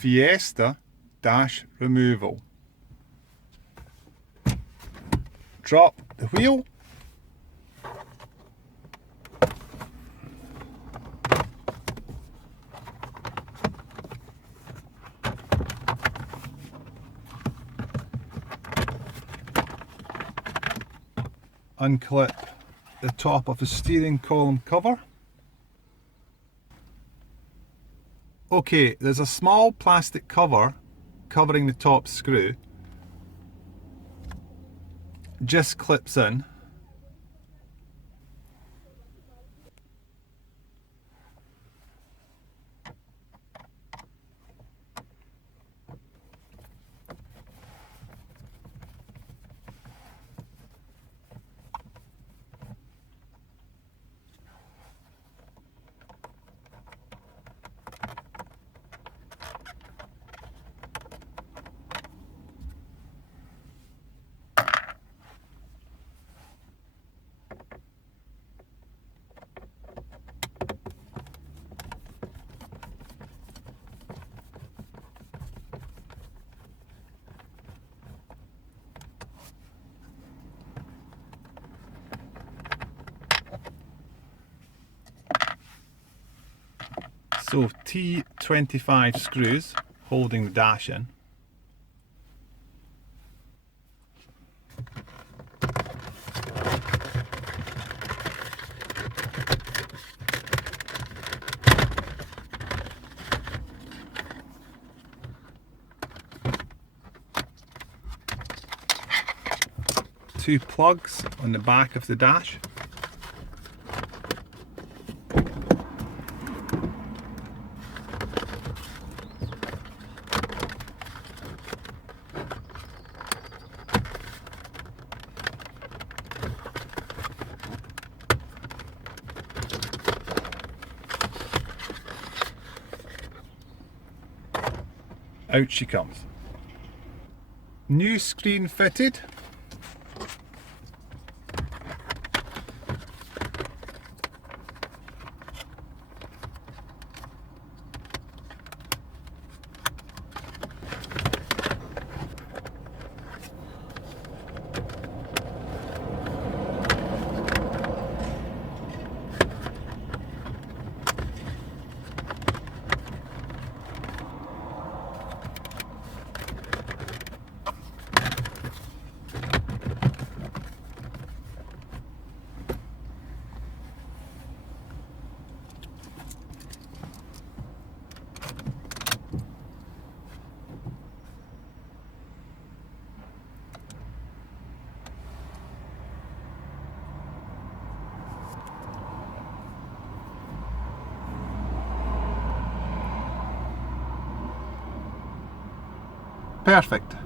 Fiesta dash removal. Drop the wheel. Unclip the top of the steering column cover. Okay, there's a small plastic cover covering the top screw. Just clips in. So T25 screws holding the dash in. Two plugs on the back of the dash. Out she comes. New screen fitted. Perfect.